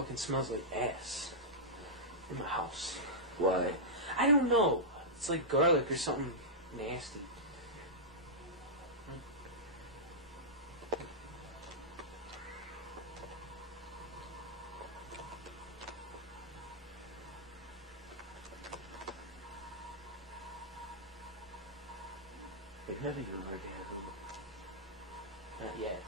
fucking smells like ass in my house. Why? I don't know. It's like garlic or something nasty. They've never even heard of Not yet.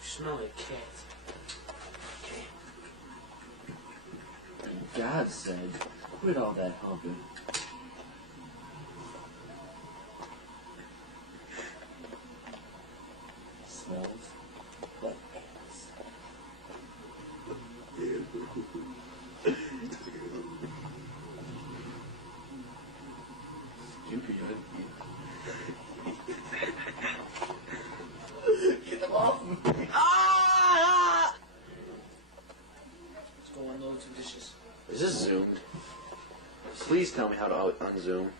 You smell like cat. Okay. God said, quit all that humping. Smells like ass. Stupid. Get them off me. Ah! Let's go unload some dishes. Is this zoomed? Please tell me how to unzoom.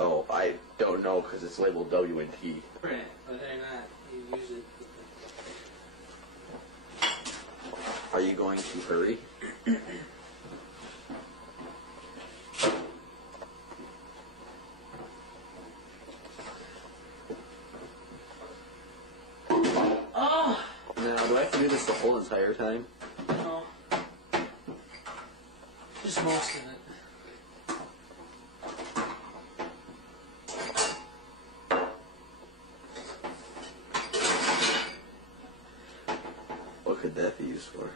Oh, I don't know because it's labeled W and T. Print, but they're not. You use it. Are you going to hurry? Oh! Now, do I have to do this the whole entire time? No. Just most of it. What could that be used for?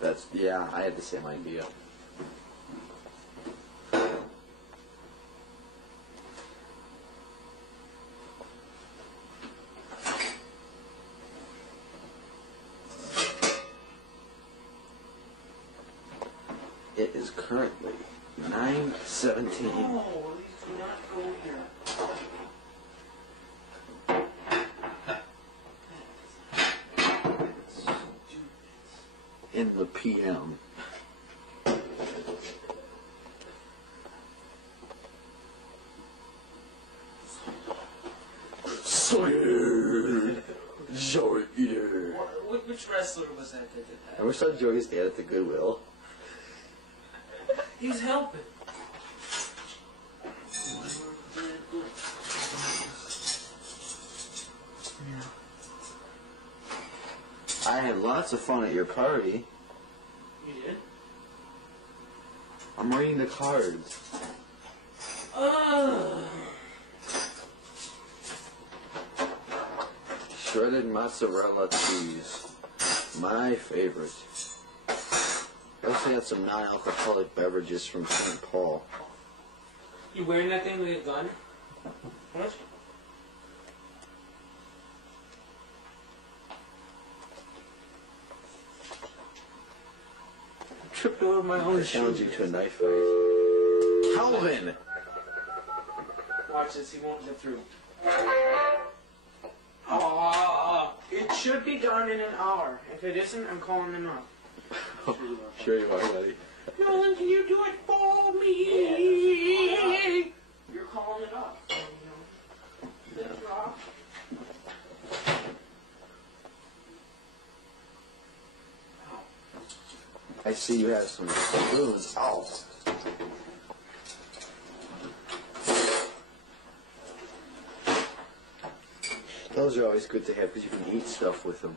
That's, yeah, I had the same idea. It is currently 9:17. No, please do not go here. In the PM. Sawyer! Joey Eater! Which wrestler was that did that? I wish I Joey's dad at the Goodwill. He's helping. Yeah. I had lots of fun at your party. You did? I'm reading the cards. Shredded mozzarella cheese. My favorite. I also had some non-alcoholic beverages from St. Paul. You wearing that thing with a gun? What? I tripped over my own I challenge you shoes. to a knife fight. Calvin! Watch this, he won't get through. Oh, it should be done in an hour. If it isn't, I'm calling him up. Sure you are, buddy. Nolan, can you do it for me? You're calling it up. Yeah. I see you have some spoons. Ow. Those are always good to have because you can eat stuff with them.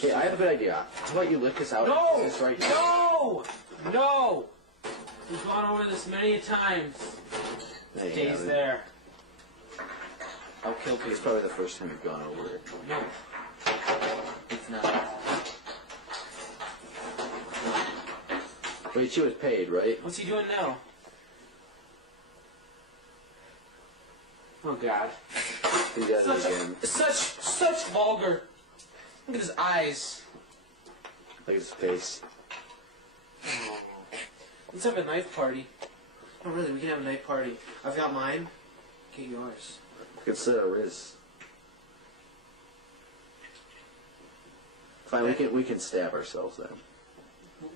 Hey, I have a good idea. How about you lick this out? No! This right here. No! No! We've gone over this many times. Hey, Stays there. I'll kill It's people. probably the first time you've gone over it. No. It's not. Wait, she was paid, right? What's he doing now? Oh God. He does it again. Such vulgar. Look at his eyes. Look at his face. Let's have a knife party. Oh really, we can have a knife party. I've got mine. Get yours. We can slit our wrists. Fine, we can stab ourselves then.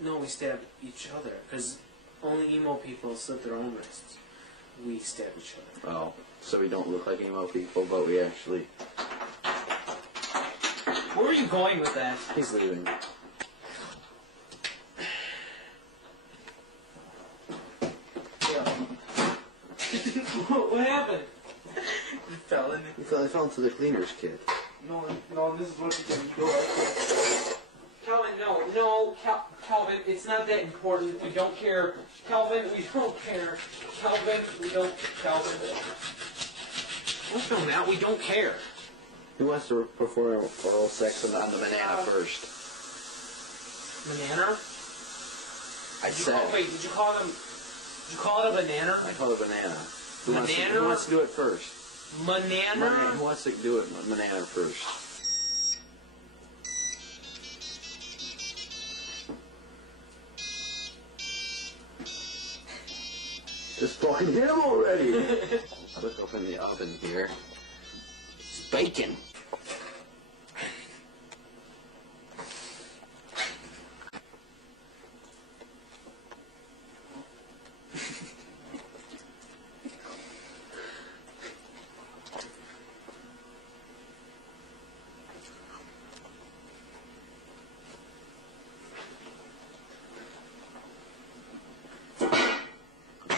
No, we stab each other. Because only emo people slit their own wrists. We stab each other. Oh, so we don't look like emo people, but we actually... Where are you going with that? He's leaving. What happened? You fell in He fell into the cleaner's kit. No, this is what you do. Calvin, no, Calvin, it's not that important. We don't care. Calvin, we don't care. Calvin, we don't. Calvin. Don't film that. We don't care. Who wants to perform oral sex on the banana first? Banana? Did you call it a banana? I call it banana. Who Banana? wants to do it first? Banana? Who wants to do it banana first? Just fucking hit him already! Look up in the oven here. It's bacon!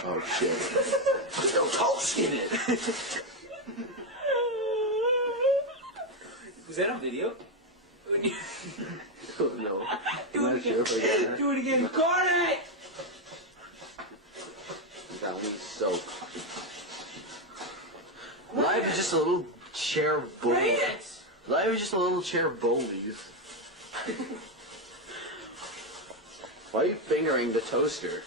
Oh shit. There's no toast in it! Was that on video? Oh no. Do I'm it not sure again. if I got that. Do it again. Record it! That one's soaked. Live is just a little chair of Read bullies. it! Live is just a little chair of bullies. Why are you fingering the toaster?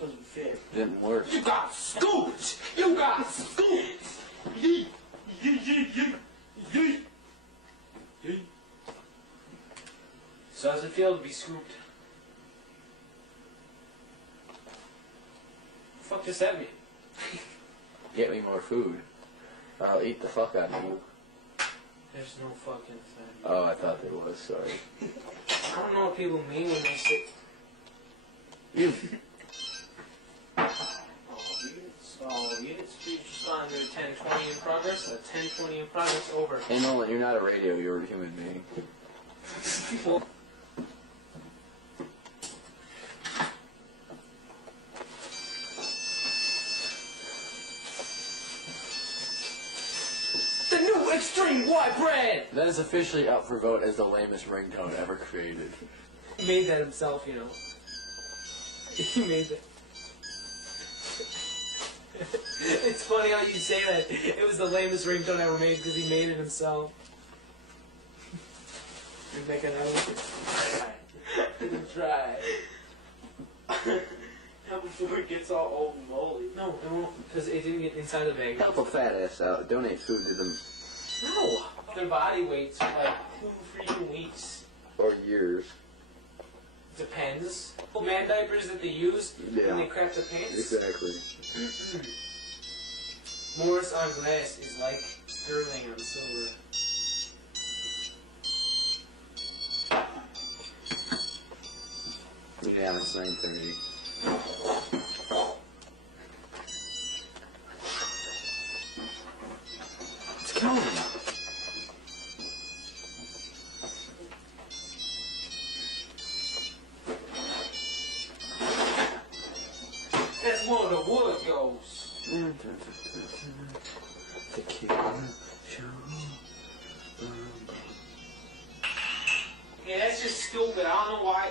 Doesn't fit. Didn't work. You got scooped! You got scooped! Yeet! Yeet, yeet, yeet, yeet. Yeet. So how does it feel to be scooped? The fuck does that mean? Get me more food. I'll eat the fuck out of you. There's no fucking thing. Oh, I thought there was, sorry. I don't know what people mean when they say... You. Units, please respond to a 1020 in progress. A 1020 in progress, over. Hey Nolan, you're not a radio, you're a human being. The new extreme white bread! That is officially up for vote as the lamest ringtone ever created. He made that himself, you know. He made that. It's funny how you say that. It was the lamest ringtone ever made because he made it himself. You're making that try. Not before it gets all old and moldy. No, it won't, because it didn't get inside the bag. Help a fat ass out. Donate food to them. No! Their body weights for like 2 freaking weeks. Or years. Depends. Man diapers that they use when they crap their pants. Exactly. Morris on glass is like sterling on silver. Yeah, it's 9:30. It's Calvin. That's one of the wood ghosts. The kid show. Yeah, that's just stupid. I don't know why.